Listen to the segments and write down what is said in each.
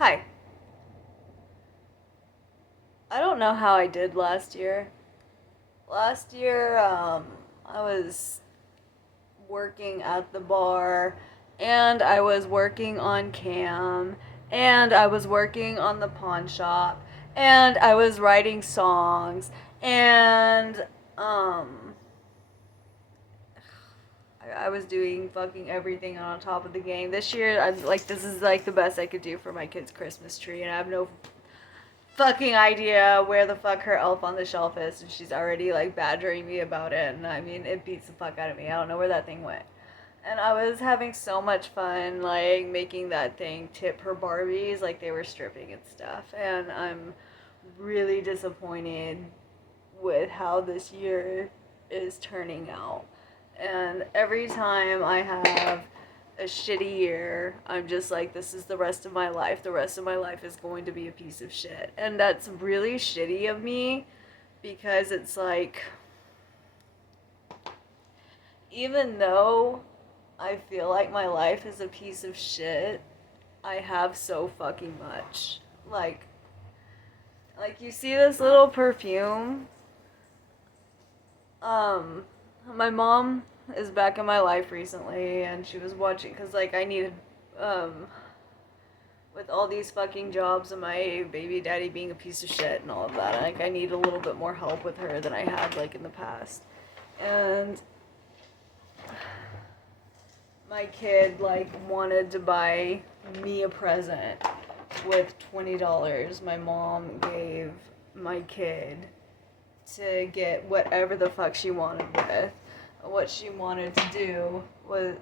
Hi. I don't know how I did last year. Last year, I was working at the bar, and I was working on cam, and I was working on the pawn shop, and I was writing songs, and, um, I was doing fucking everything on top of the game. This year, I'm like, this is like the best I could do for my kid's Christmas tree, and I have no fucking idea where the fuck her elf on the shelf is, and she's already like badgering me about it. And I mean, it beats the fuck out of me. I don't know where that thing went. And I was having so much fun, like making that thing tip her Barbies, like they were stripping and stuff. And I'm really disappointed with how this year is turning out. And every time I have a shitty year, I'm just like, this is the rest of my life. The rest of my life is going to be a piece of shit. And that's really shitty of me because it's like, even though I feel like my life is a piece of shit, I have so fucking much. Like you see this little perfume. Um, my mom is back in my life recently, and she was watching because like I needed um with all these fucking jobs and my baby daddy being a piece of shit and all of that. Like I need a little bit more help with her than I had like in the past. And my kid like wanted to buy me a present with $20 my mom gave my kid to get whatever the fuck she wanted with. What she wanted to do was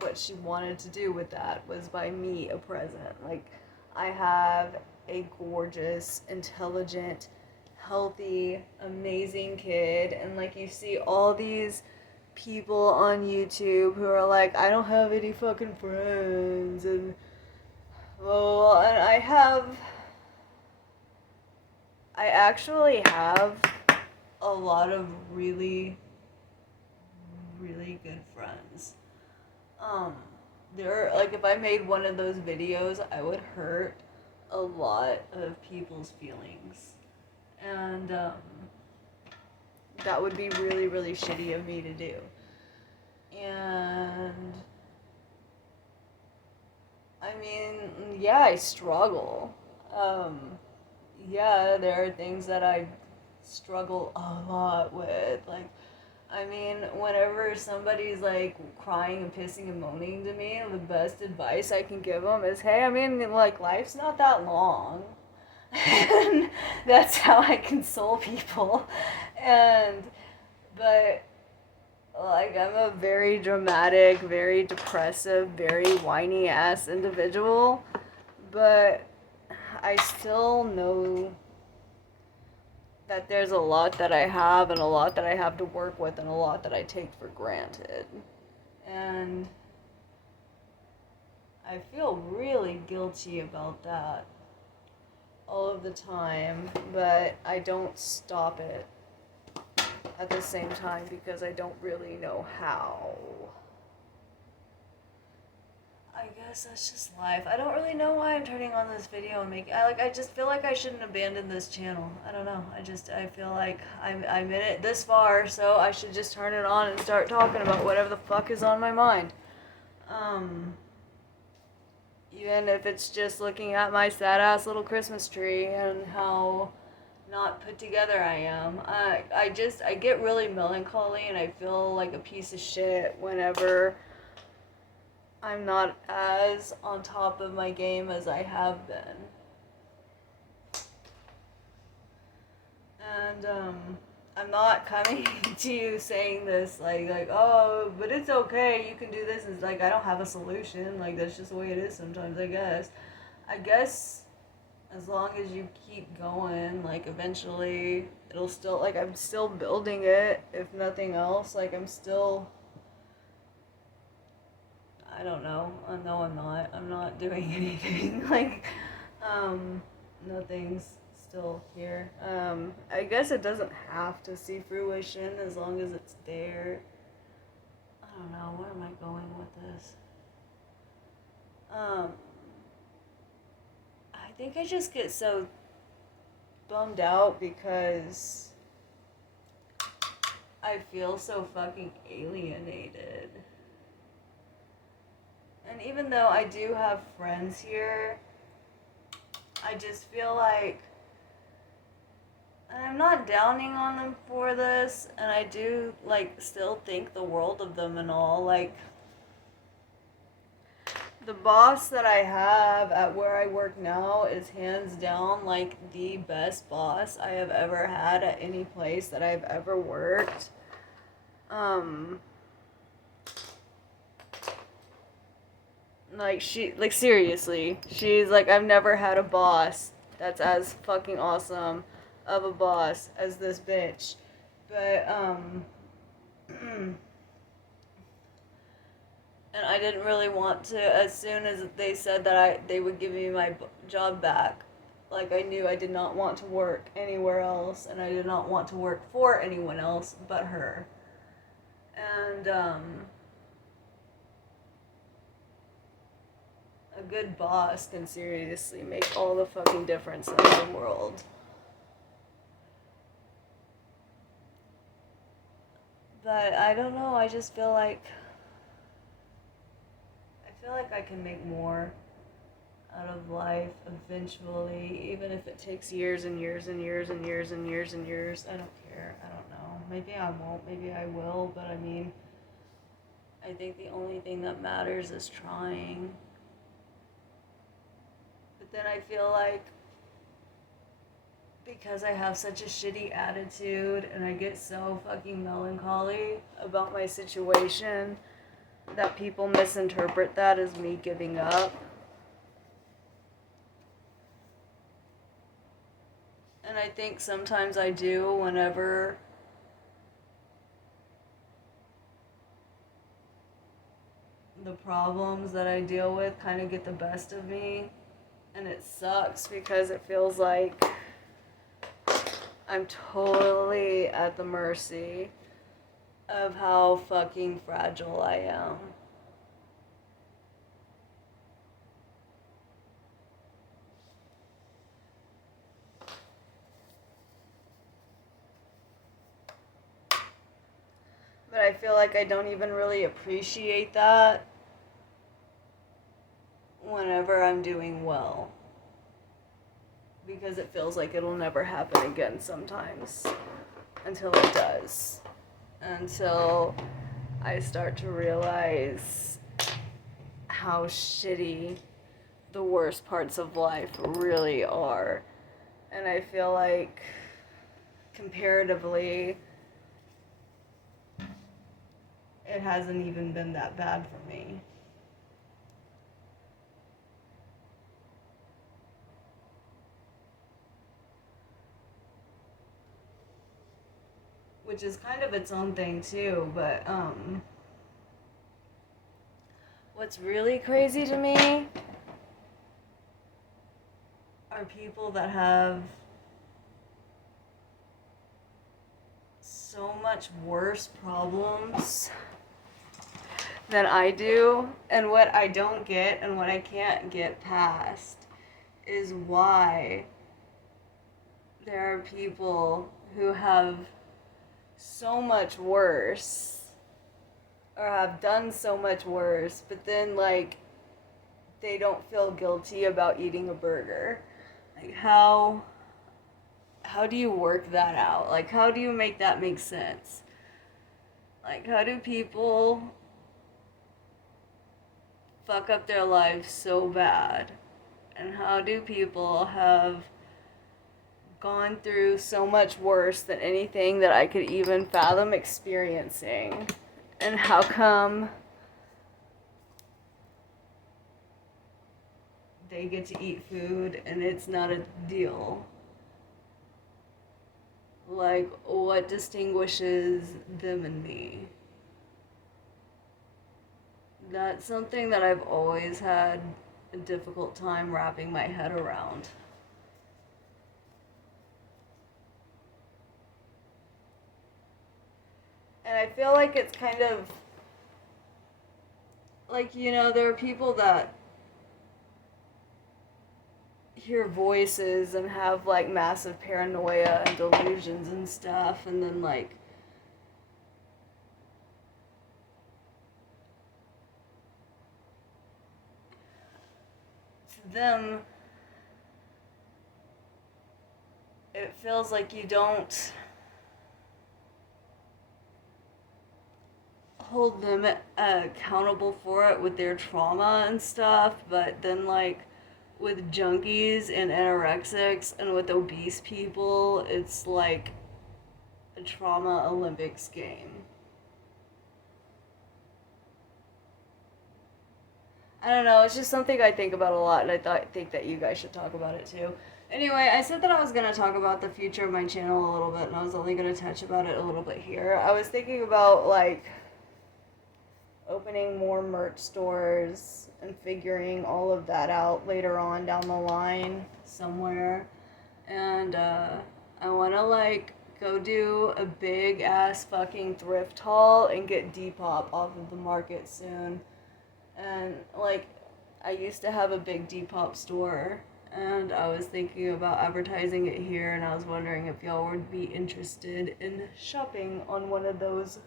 what she wanted to do with that was buy me a present. Like, I have a gorgeous, intelligent, healthy, amazing kid, and like you see all these people on YouTube who are like, I don't have any fucking friends, and well, and I actually have a lot of really, really good friends. Um, there, like, if I made one of those videos, I would hurt a lot of people's feelings. And, that would be really, really shitty of me to do. And, I mean, yeah, I struggle. Um, yeah, there are things that I struggle a lot with. Like, I mean, whenever somebody's like crying and pissing and moaning to me, the best advice I can give them is, hey, I mean, like, life's not that long. And that's how I console people. And, but, like, I'm a very dramatic, very depressive, very whiny ass individual. But I still know that there's a lot that I have and a lot that I have to work with and a lot that I take for granted. And I feel really guilty about that all of the time, but I don't stop it at the same time because I don't really know how. I guess that's just life. I don't really know why I'm turning on this video and making. I just feel like I shouldn't abandon this channel. I don't know. I feel like I'm in it this far, so I should just turn it on and start talking about whatever the fuck is on my mind. Um, Even if it's just looking at my sad ass little Christmas tree and how not put together I am. I get really melancholy and I feel like a piece of shit whenever I'm not as on top of my game as I have been. And I'm not coming to you saying this like oh, but it's okay, you can do this. It's like I don't have a solution. Like that's just the way it is sometimes, I guess. I guess as long as you keep going, like eventually it'll still like I'm still building it, if nothing else. Like I'm still I don't know. No, I'm not. I'm not doing anything. Like, nothing's still here. I guess it doesn't have to see fruition as long as it's there. I don't know. Where am I going with this? I think I just get so bummed out because I feel so fucking alienated. And even though I do have friends here, I just feel like, and I'm not downing on them for this, and I do, like, still think the world of them and all, like, the boss that I have at where I work now is hands down, like, the best boss I have ever had at any place that I've ever worked. Like, seriously, she's like, I've never had a boss that's as fucking awesome of a boss as this bitch. But, and I didn't really want to, as soon as they said that they would give me my job back, like, I knew I did not want to work anywhere else, and I did not want to work for anyone else but her. And, a good boss can seriously make all the fucking difference in the world. But I don't know, I just feel like I can make more out of life eventually, even if it takes years and years and years and years and years and years. I don't care. I don't know. Maybe I won't, maybe I will, but I mean, I think the only thing that matters is trying. But then I feel like because I have such a shitty attitude and I get so fucking melancholy about my situation that people misinterpret that as me giving up. And I think sometimes I do whenever the problems that I deal with kind of get the best of me. And it sucks because it feels like I'm totally at the mercy of how fucking fragile I am. But I feel like I don't even really appreciate that whenever I'm doing well. Because it feels like it'll never happen again sometimes. Until it does. Until I start to realize how shitty the worst parts of life really are. And I feel like, comparatively, it hasn't even been that bad for me. Which is kind of its own thing too, but what's really crazy to me are people that have so much worse problems than I do, and what I don't get and what I can't get past is why there are people who have so much worse or have done so much worse, but then, like, they don't feel guilty about eating a burger. Like, how do you work that out? Like, how do you make that make sense? Like, how do people fuck up their lives so bad? And how do people have gone through so much worse than anything that I could even fathom experiencing? And how come they get to eat food and it's not a deal? Like, what distinguishes them and me? That's something that I've always had a difficult time wrapping my head around. And I feel like it's kind of like, you know, there are people that hear voices and have like massive paranoia and delusions and stuff, and then like to them it feels like you don't hold them accountable for it with their trauma and stuff, but then like with junkies and anorexics and with obese people, it's like a trauma Olympics game. I don't know, it's just something I think about a lot, and think that you guys should talk about it too. Anyway, I said that I was going to talk about the future of my channel a little bit, and I was only going to touch about it a little bit here. I was thinking about, like, opening more merch stores and figuring all of that out later on down the line somewhere. And I want to like go do a big ass fucking thrift haul and get Depop off of the market soon. And like I used to have a big Depop store, and I was thinking about advertising it here, and I was wondering if y'all would be interested in shopping on one of those.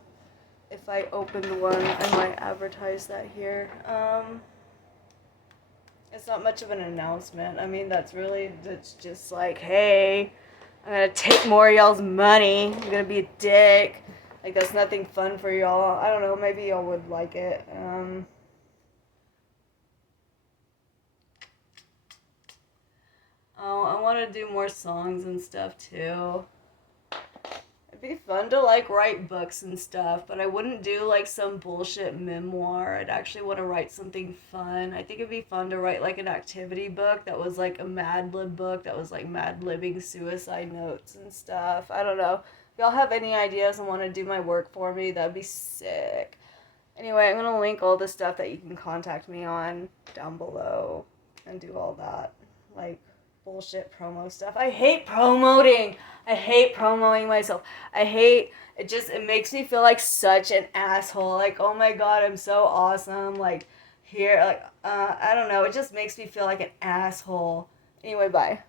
If I opened one, I might advertise that here. It's not much of an announcement. I mean, that's just like, hey, I'm gonna take more of y'all's money. I'm gonna be a dick. Like, that's nothing fun for y'all. I don't know, maybe y'all would like it. Oh, I want to do more songs and stuff too. Be fun to like write books and stuff, but I wouldn't do like some bullshit memoir. I'd actually want to write something fun. I think it'd be fun to write like an activity book that was like a Mad Lib book that was like Mad Libbing suicide notes and stuff. I don't know. If y'all have any ideas and want to do my work for me, that'd be sick. Anyway, I'm gonna link all the stuff that you can contact me on down below and do all that. Like bullshit promo stuff. I hate promoting. I hate promoting myself. It makes me feel like such an asshole. Like, oh my god, I'm so awesome. Like, here, like, I don't know. It just makes me feel like an asshole. Anyway, bye.